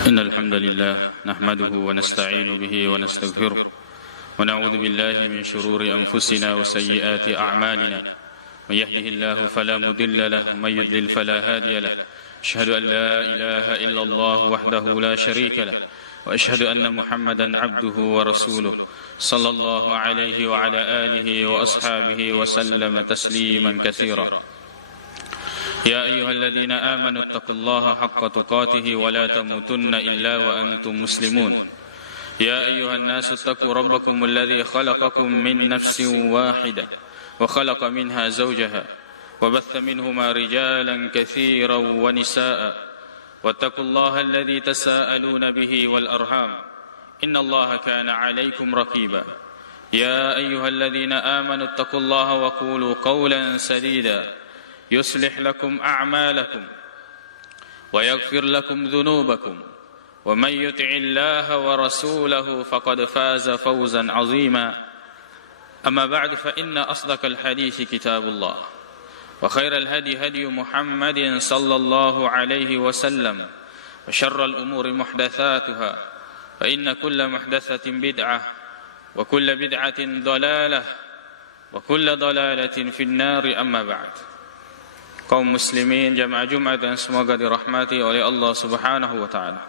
إن الحمد لله نحمده ونستعين به ونستغفره ونعوذ بالله من شرور أنفسنا وسيئات أعمالنا من يهده الله فلا مضل له ومن يضلل فلا هادي له أشهد أن لا إله إلا الله وحده لا شريك له وأشهد أن محمدا عبده ورسوله صلى الله عليه وعلى آله وأصحابه وسلم تسليما كثيرا يا أيها الذين آمنوا اتقوا الله حق تقاته ولا تموتن إلا وأنتم مسلمون يا أيها الناس اتقوا ربكم الذي خلقكم من نفس واحدة وخلق منها زوجها وبث منهما رجالا كثيرا ونساء واتقوا الله الذي تساءلون به والأرحام إن الله كان عليكم رقيبا يا أيها الذين آمنوا اتقوا الله وقولوا قولا سديدا يصلح لكم أعمالكم ويغفر لكم ذنوبكم ومن يطع الله ورسوله فقد فاز فوزا عظيما أما بعد فإن أصدق الحديث كتاب الله وخير الهدي هدي محمد صلى الله عليه وسلم وشر الأمور محدثاتها فإن كل محدثة بدعة وكل بدعة ضلالة وكل ضلالة في النار أما بعد. Kaum muslimin jamaah Jumat yang semoga dirahmati oleh Allah Subhanahu wa taala.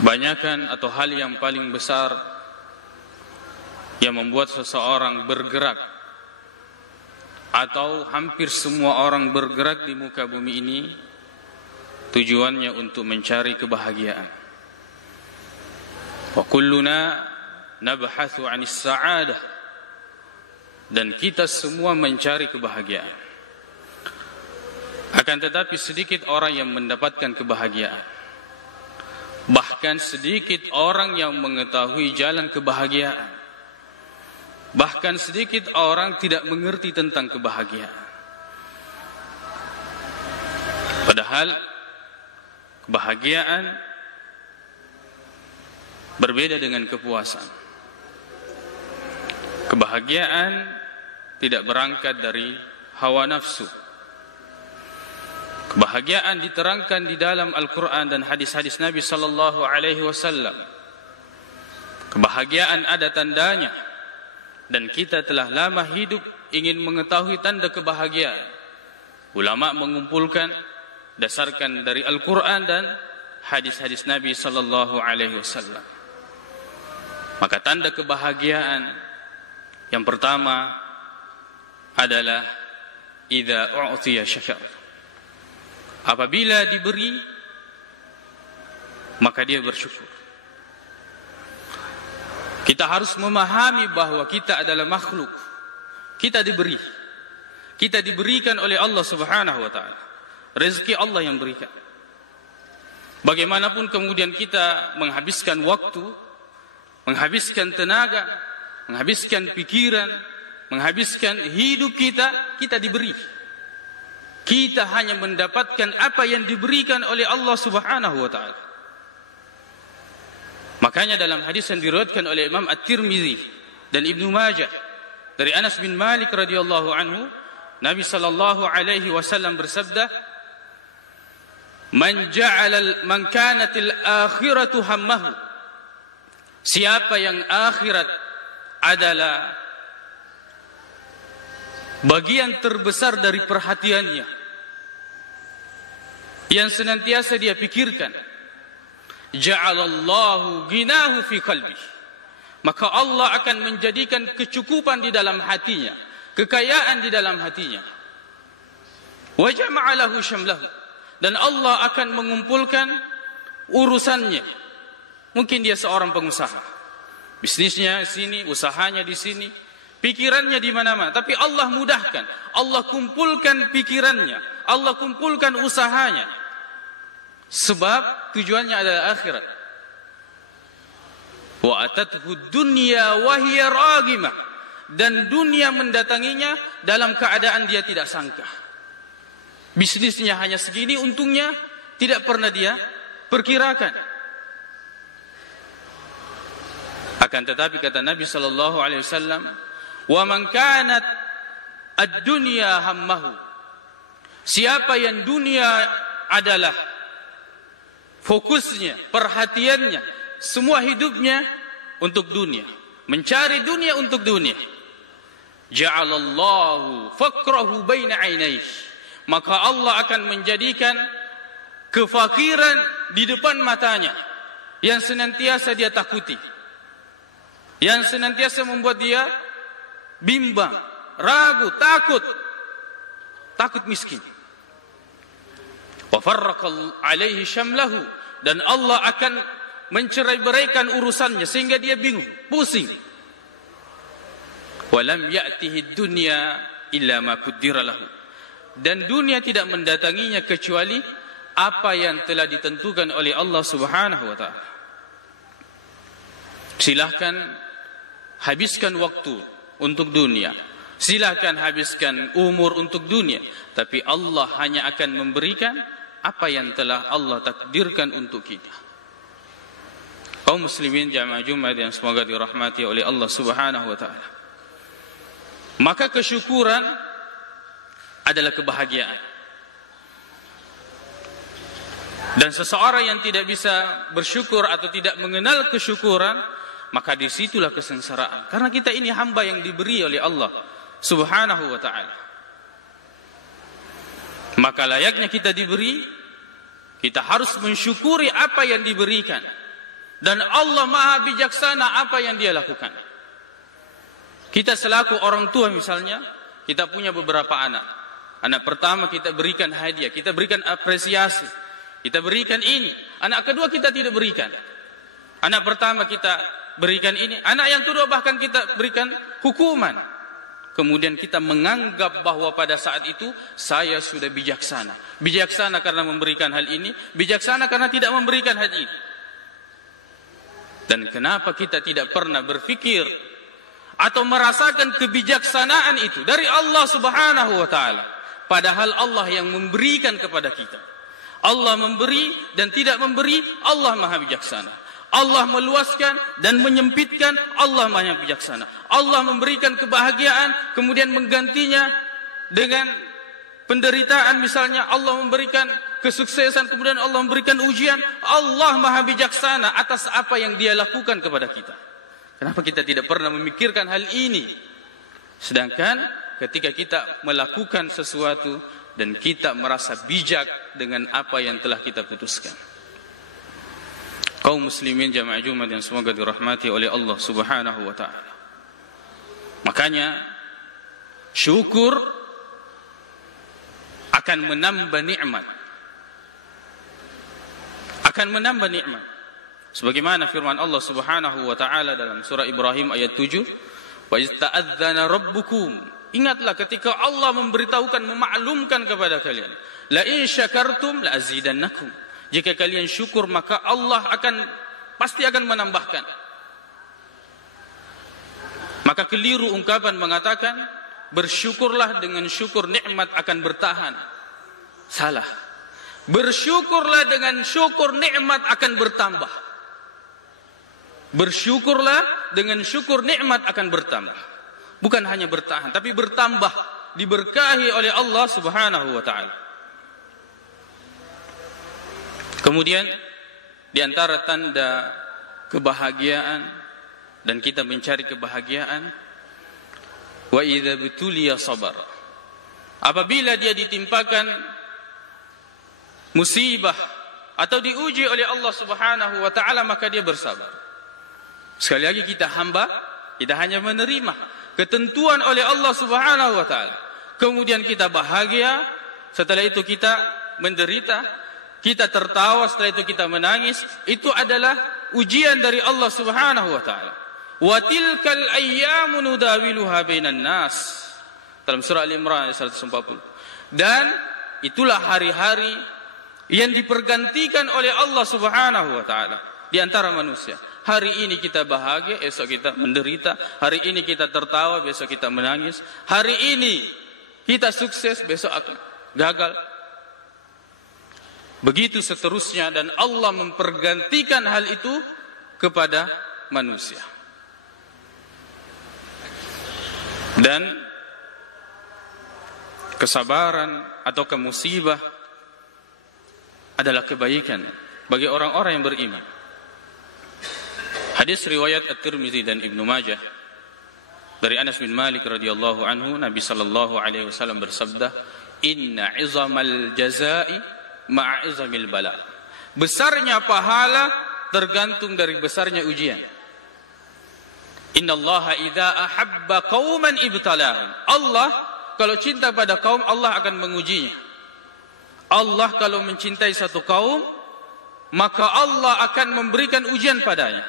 Kebanyakan atau hal yang paling besar yang membuat seseorang bergerak atau hampir semua orang bergerak di muka bumi ini tujuannya untuk mencari kebahagiaan. Wa kulluna nabhathu 'anis sa'adah. Dan kita semua mencari kebahagiaan. Akan tetapi sedikit orang yang mendapatkan kebahagiaan. Bahkan sedikit orang yang mengetahui jalan kebahagiaan. Bahkan sedikit orang tidak mengerti tentang kebahagiaan. Padahal kebahagiaan berbeda dengan kepuasan. Kebahagiaan tidak berangkat dari hawa nafsu. Kebahagiaan diterangkan di dalam Al-Quran dan hadis-hadis Nabi sallallahu alaihi wasallam. Kebahagiaan ada tandanya dan kita telah lama hidup ingin mengetahui tanda kebahagiaan. Ulama mengumpulkan dasarkan dari Al-Quran dan hadis-hadis Nabi sallallahu alaihi wasallam. Maka tanda kebahagiaan yang pertama adalah idza u'tiya syakar. Apabila diberi maka dia bersyukur. Kita harus memahami bahwa kita adalah makhluk. Kita diberi. Kita diberikan oleh Allah Subhanahu wa taala. Rezeki Allah yang berikan. Bagaimanapun kemudian kita menghabiskan waktu, menghabiskan tenaga, menghabiskan pikiran, menghabiskan hidup kita, kita diberi. Kita hanya mendapatkan apa yang diberikan oleh Allah Subhanahu wa taala. Makanya dalam hadis yang diriwayatkan oleh Imam At-Tirmizi dan Ibnu Majah dari Anas bin Malik radhiyallahu anhu, Nabi sallallahu alaihi wasallam bersabda, "Man kanatil akhiratu hammahu." Siapa yang akhirat adalah bagian terbesar dari perhatiannya, yang senantiasa dia pikirkan, ja'alallahu ghinahu fi qalbi, maka Allah akan menjadikan kecukupan di dalam hatinya, kekayaan di dalam hatinya. Wa jama'a lahu syamlahu, dan Allah akan mengumpulkan urusannya. Mungkin dia seorang pengusaha, bisnisnya di sini, usahanya di sini, pikirannya di mana-mana, tapi Allah mudahkan. Allah kumpulkan pikirannya, Allah kumpulkan usahanya. Sebab tujuannya adalah akhirat. Wa atathu dunya wa hiya ragimah, dan dunia mendatanginya dalam keadaan dia tidak sangka. Bisnisnya hanya segini untungnya, tidak pernah dia perkirakan. Akan tetapi kata Nabi sallallahu alaihi wasallam, wa man kanat ad-dunya hammahu, Siapa yang dunia adalah fokusnya, perhatiannya, semua hidupnya untuk dunia, mencari dunia untuk dunia, ja'alallahu faqrahu baina 'ainaihi, maka Allah akan menjadikan kefakiran di depan matanya yang senantiasa dia takuti, yang senantiasa membuat dia bimbang, ragu, takut miskin. Wa farraqa alaihi syamlahu, dan Allah akan mencerai-beraikan urusannya sehingga dia bingung, pusing. Wa lam ya'tihi dunya illa ma qaddara lahu, dan dunia tidak mendatanginya kecuali apa yang telah ditentukan oleh Allah Subhanahu wa taala. Silahkan habiskan waktu untuk dunia, silahkan habiskan umur untuk dunia, tapi Allah hanya akan memberikan apa yang telah Allah takdirkan untuk kita. Kaum muslimin jamaah Jumat yang semoga dirahmati oleh Allah Subhanahu wa taala. Maka kesyukuran adalah kebahagiaan. Dan seseorang yang tidak bisa bersyukur atau tidak mengenal kesyukuran, maka disitulah kesengsaraan. Karena kita ini hamba yang diberi oleh Allah Subhanahu wa ta'ala. Maka layaknya kita diberi, kita harus mensyukuri apa yang diberikan. Dan Allah maha bijaksana apa yang dia lakukan. Kita selaku orang tua misalnya, kita punya beberapa anak. Anak pertama kita berikan hadiah, kita berikan apresiasi, kita berikan ini. Anak kedua kita tidak berikan. Anak pertama kita berikan ini, anak yang kedua bahkan kita berikan hukuman. Kemudian kita menganggap bahwa pada saat itu saya sudah bijaksana. Bijaksana karena memberikan hal ini, bijaksana karena tidak memberikan hal ini. Dan kenapa kita tidak pernah berpikir atau merasakan kebijaksanaan itu dari Allah Subhanahu wa ta'ala, padahal Allah yang memberikan kepada kita. Allah memberi dan tidak memberi, Allah maha bijaksana. Allah meluaskan dan menyempitkan, Allah maha bijaksana. Allah memberikan kebahagiaan kemudian menggantinya dengan penderitaan misalnya. Allah memberikan kesuksesan kemudian Allah memberikan ujian. Allah maha bijaksana atas apa yang dia lakukan kepada kita. Kenapa kita tidak pernah memikirkan hal ini? Sedangkan ketika kita melakukan sesuatu dan kita merasa bijak dengan apa yang telah kita putuskan. Kaum muslimin jamaah Jumat yang semoga dirahmati oleh Allah Subhanahu wa ta'ala. Makanya syukur akan menambah nikmat. Akan menambah nikmat. Sebagaimana firman Allah Subhanahu wa ta'ala dalam surah Ibrahim ayat 7, wa ista'adzana rabbukum. Ingatlah ketika Allah memberitahukan, memaklumkan kepada kalian, la in syakartum la azidannakum. Jika kalian syukur maka Allah pasti akan menambahkan. Maka keliru ungkapan mengatakan bersyukurlah dengan syukur nikmat akan bertahan. Salah. Bersyukurlah dengan syukur nikmat akan bertambah. Bersyukurlah dengan syukur nikmat akan bertambah. Bukan hanya bertahan, tapi bertambah, diberkahi oleh Allah Subhanahu wa ta'ala. Kemudian di antara tanda kebahagiaan dan kita mencari kebahagiaan, wa idza butuliya sabar. Apabila dia ditimpakan musibah atau diuji oleh Allah Subhanahu wa ta'ala, maka dia bersabar. Sekali lagi kita hamba, kita hanya menerima ketentuan oleh Allah Subhanahu wa ta'ala. Kemudian kita bahagia, setelah itu kita menderita, kita tertawa, setelah itu kita menangis. Itu adalah ujian dari Allah Subhanahu wa ta'ala. Wa tilkal ayyamu nudawiluha bainan nas. Dalam surah Al-Imran ayat 140. Dan itulah hari-hari yang dipergantikan oleh Allah Subhanahu wa ta'ala di antara manusia. Hari ini kita bahagia, esok kita menderita. Hari ini kita tertawa, besok kita menangis. Hari ini kita sukses, besok akan gagal. Begitu seterusnya, dan Allah mempergantikan hal itu kepada manusia. Dan kesabaran atau musibah adalah kebaikan bagi orang-orang yang beriman. Hadis riwayat At-Tirmidzi dan Ibnu Majah dari Anas bin Malik radhiyallahu anhu, Nabi sallallahu alaihi wasallam bersabda, "Inna 'izamal jazaa'i ma'a 'izamil bala." Besarnya pahala tergantung dari besarnya ujian. Innallaha idza ahabba qauman ibtalahum. Allah kalau cinta pada kaum, Allah akan mengujinya. Allah kalau mencintai satu kaum, maka Allah akan memberikan ujian padanya.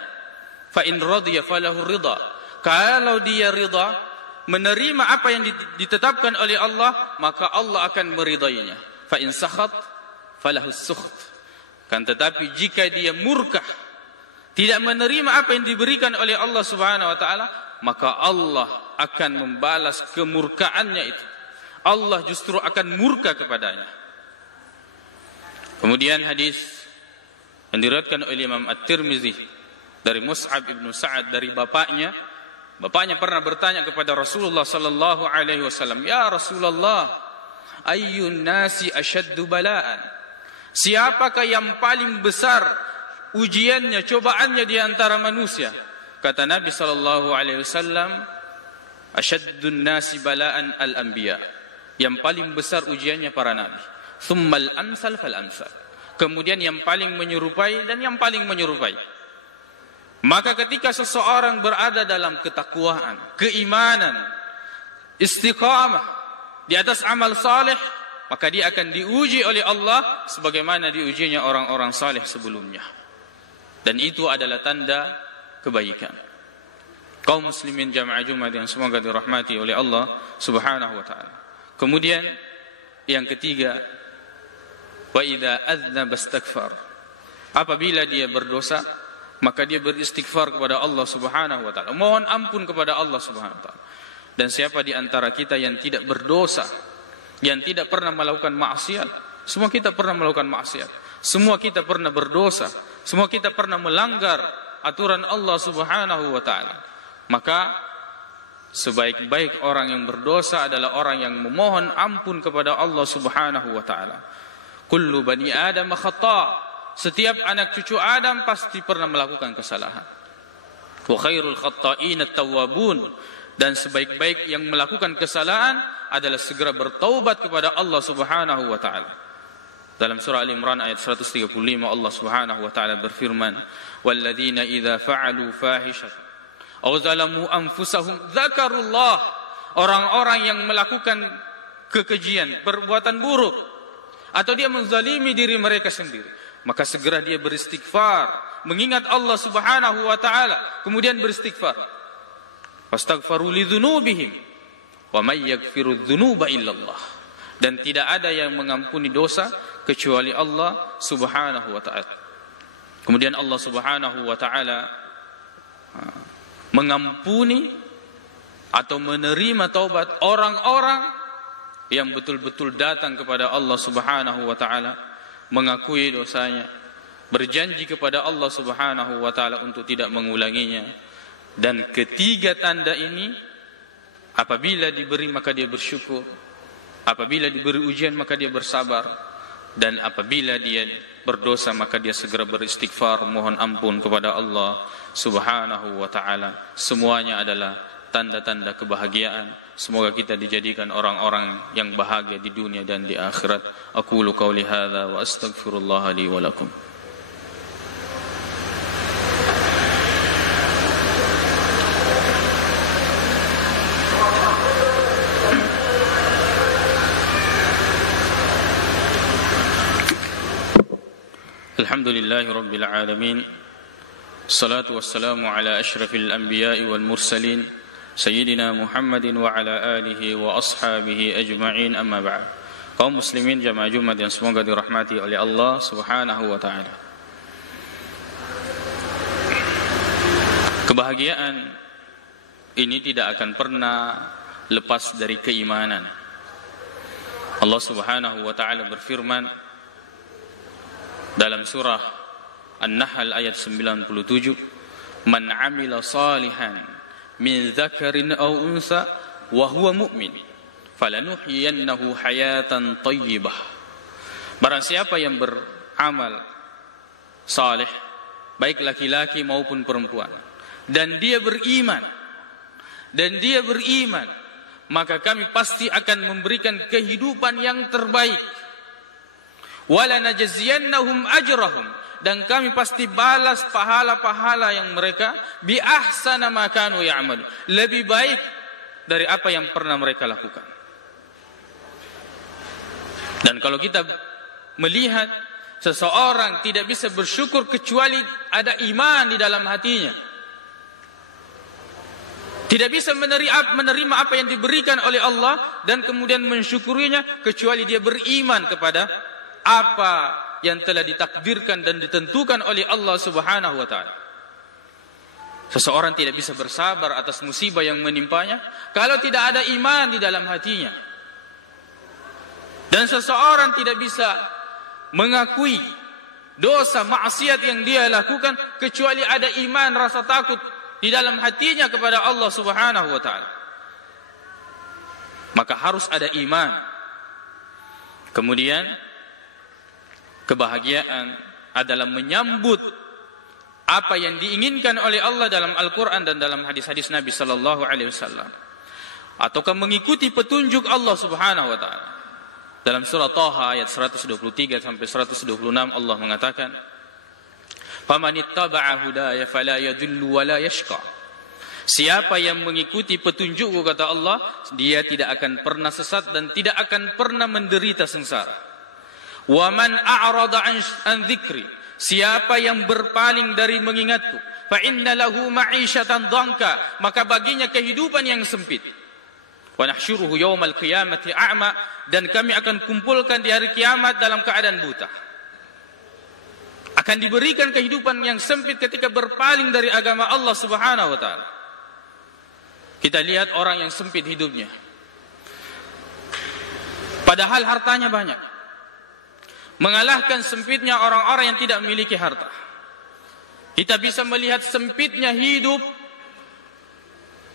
Fa in radiya falahu ridha. Kalau dia ridha, menerima apa yang ditetapkan oleh Allah, maka Allah akan meridainya. Fa in sakhat falahu sukht. Kan tetapi jika dia murka, tidak menerima apa yang diberikan oleh Allah Subhanahu wa taala, maka Allah akan membalas kemurkaannya itu. Allah justru akan murka kepadanya. Kemudian hadis yang diriwayatkan oleh Imam At-Tirmidzi dari Mus'ab ibn Sa'ad dari bapaknya. Bapaknya pernah bertanya kepada Rasulullah sallallahu alaihi wasallam, "Ya Rasulullah, ayyun nasi ashaddu bala'an?" Siapakah yang paling besar ujiannya, cobaannya di antara manusia? Kata Nabi sallallahu alaihi wasallam, "Asyaddun nasi bala'an al-anbiya." Yang paling besar ujiannya para nabi. Tsummal amsal fal amsal. Kemudian yang paling menyerupai dan yang paling menyerupai. Maka ketika seseorang berada dalam ketakwaan, keimanan, istiqamah di atas amal saleh, maka dia akan diuji oleh Allah sebagaimana diujinya orang-orang saleh sebelumnya. Dan itu adalah tanda kebaikan. Kaum muslimin jamaah Jumat yang semoga dirahmati oleh Allah Subhanahu wa taala. Kemudian yang ketiga, wa idza adznaba astaghfar. Apabila dia berdosa, maka dia beristighfar kepada Allah Subhanahu wa taala. Mohon ampun kepada Allah Subhanahu wa taala. Dan siapa di antara kita yang tidak berdosa, yang tidak pernah melakukan maksiat? Semua kita pernah melakukan maksiat. Semua kita pernah berdosa. Semua kita pernah melanggar aturan Allah Subhanahu wa taala. Maka sebaik-baik orang yang berdosa adalah orang yang memohon ampun kepada Allah Subhanahu wa taala. Kullu bani Adam khata'. Setiap anak cucu Adam pasti pernah melakukan kesalahan. Wa khairul khatta'in at-tawwabun. Dan sebaik-baik yang melakukan kesalahan adalah segera bertaubat kepada Allah Subhanahu wa taala. Dalam surah Al-Imran ayat 135 Allah Subhanahu wa taala berfirman, "Walladzina idza fa'alu fahishatan aw zalamu anfusahum dzakarullah." Orang-orang yang melakukan kekejian, perbuatan buruk, atau dia menzalimi diri mereka sendiri, maka segera dia beristighfar, mengingat Allah Subhanahu wa taala, kemudian beristighfar. Wastaghfaru lidzunubihim wa may yaghfiru dzunuba illallah. Dan tidak ada yang mengampuni dosa kecuali Allah Subhanahu wa taala. Kemudian Allah Subhanahu wa taala mengampuni atau menerima taubat orang-orang yang betul-betul datang kepada Allah Subhanahu wa taala, mengakui dosanya, berjanji kepada Allah Subhanahu wa taala untuk tidak mengulanginya. Dan ketiga tanda ini, apabila diberi maka dia bersyukur, apabila diberi ujian maka dia bersabar, dan apabila dia berdosa maka dia segera beristighfar, mohon ampun kepada Allah Subhanahu wa taala. Semuanya adalah tanda-tanda kebahagiaan. Semoga kita dijadikan orang-orang yang bahagia di dunia dan di akhirat. Aqulu qauli hadza wa astaghfirullah li wa lakum. Alhamdulillahi rabbil alamin. Salatu wassalamu ala asyrafil anbiya'i wal mursalin Sayyidina Muhammadin wa ala alihi wa ashabihi ajma'in, amma ba'd. Kaum muslimin jamaah Jumat yang semoga dirahmati oleh Allah Subhanahu wa ta'ala. Kebahagiaan ini tidak akan pernah lepas dari keimanan. Allah Subhanahu wa ta'ala berfirman dalam surah An-Nahl ayat 97, "Man 'amila salihan min dzakarin aw unsa wa huwa mu'min falanuhyiyannahu hayatan thayyibah. Barang siapa yang beramal saleh, baik laki-laki maupun perempuan, dan dia beriman, maka kami pasti akan memberikan kehidupan yang terbaik. Wala najziyannahum ajrahum, dan kami pasti balas pahala-pahala yang mereka bi ahsana ma kanu ya'malu, lebih baik dari apa yang pernah mereka lakukan. Dan kalau kita melihat seseorang tidak bisa bersyukur kecuali ada iman di dalam hatinya, tidak bisa menerima apa yang diberikan oleh Allah dan kemudian mensyukurinya kecuali dia beriman kepada apa yang telah ditakdirkan dan ditentukan oleh Allah Subhanahu wa taala. Seseorang tidak bisa bersabar atas musibah yang menimpanya kalau tidak ada iman di dalam hatinya. Dan seseorang tidak bisa mengakui dosa maksiat yang dia lakukan kecuali ada iman, rasa takut di dalam hatinya kepada Allah Subhanahu wa taala. Maka harus ada iman. Kemudian kebahagiaan adalah menyambut apa yang diinginkan oleh Allah dalam Al-Quran dan dalam hadis-hadis Nabi sallallahu alaihi wasallam, ataukah mengikuti petunjuk Allah Subhanahu wa taala. Dalam surah Taha ayat 123 sampai 126 Allah mengatakan, "Famanittaba'a hudaya fala yadhillu wa la yashqa." Siapa yang mengikuti petunjukku, kata Allah, dia tidak akan pernah sesat dan tidak akan pernah menderita sengsara. "Wa man a'rada an dzikri," siapa yang berpaling dari mengingatku, "fa inna lahu ma'isyatan dhanka," maka baginya kehidupan yang sempit. "Wa nahsyuruhu yaumal qiyamati a'ma," dan kami akan kumpulkan di hari kiamat dalam keadaan buta. Akan diberikan kehidupan yang sempit ketika berpaling dari agama Allah Subhanahu wa taala. Kita lihat orang yang sempit hidupnya, padahal hartanya banyak, mengalahkan sempitnya orang-orang yang tidak memiliki harta. Kita bisa melihat sempitnya hidup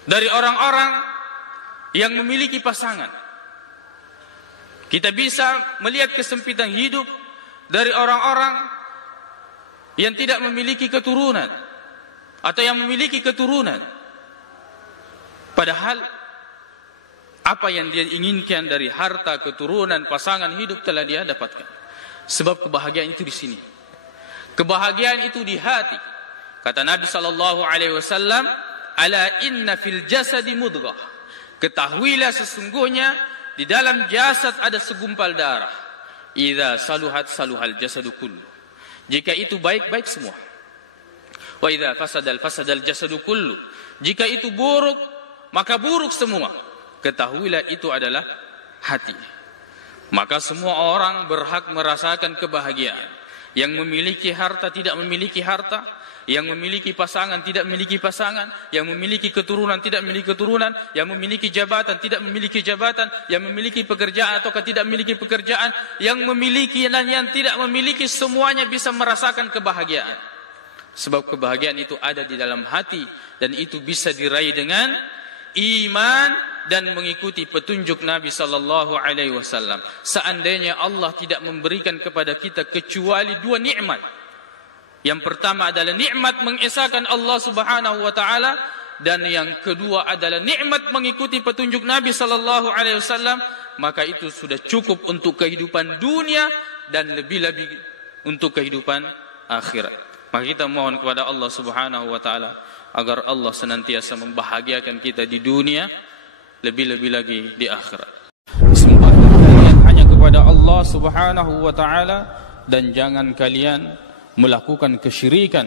dari orang-orang yang memiliki pasangan. Kita bisa melihat kesempitan hidup dari orang-orang yang tidak memiliki keturunan atau yang memiliki keturunan. Padahal apa yang dia inginkan dari harta, keturunan, pasangan hidup telah dia dapatkan. Sebab kebahagiaan itu di sini. Kebahagiaan itu di hati. Kata Nabi sallallahu alaihi wasallam, "Ala inna fil jasadi mudghah." Ketahuilah sesungguhnya di dalam jasad ada segumpal darah. Idza saluhat saluhal jasadu kullu. Jika itu baik, baik semua. Wa idza fasadal jasadu kullu. Jika itu buruk, maka buruk semua. Ketahuilah itu adalah hati. Maka semua orang berhak merasakan kebahagiaan. Yang memiliki harta tidak memiliki harta, yang memiliki pasangan tidak memiliki pasangan, yang memiliki keturunan tidak memiliki keturunan, yang memiliki jabatan tidak memiliki jabatan, yang memiliki pekerjaan ataukah tidak memiliki pekerjaan, yang memiliki dan yang tidak memiliki, semuanya bisa merasakan kebahagiaan. Sebab kebahagiaan itu ada di dalam hati dan itu bisa diraih dengan iman dan mengikuti petunjuk Nabi sallallahu alaihi wasallam. Seandainya Allah tidak memberikan kepada kita kecuali dua nikmat. Yang pertama adalah nikmat mengesahkan Allah Subhanahu wa taala, dan yang kedua adalah nikmat mengikuti petunjuk Nabi sallallahu alaihi wasallam, maka itu sudah cukup untuk kehidupan dunia dan lebih-lebih untuk kehidupan akhirat. Maka kita mohon kepada Allah Subhanahu wa taala agar Allah senantiasa membahagiakan kita di dunia, lebih-lebih lagi di akhirat. Sembah kalian hanya kepada Allah Subhanahu wa taala dan jangan kalian melakukan kesyirikan.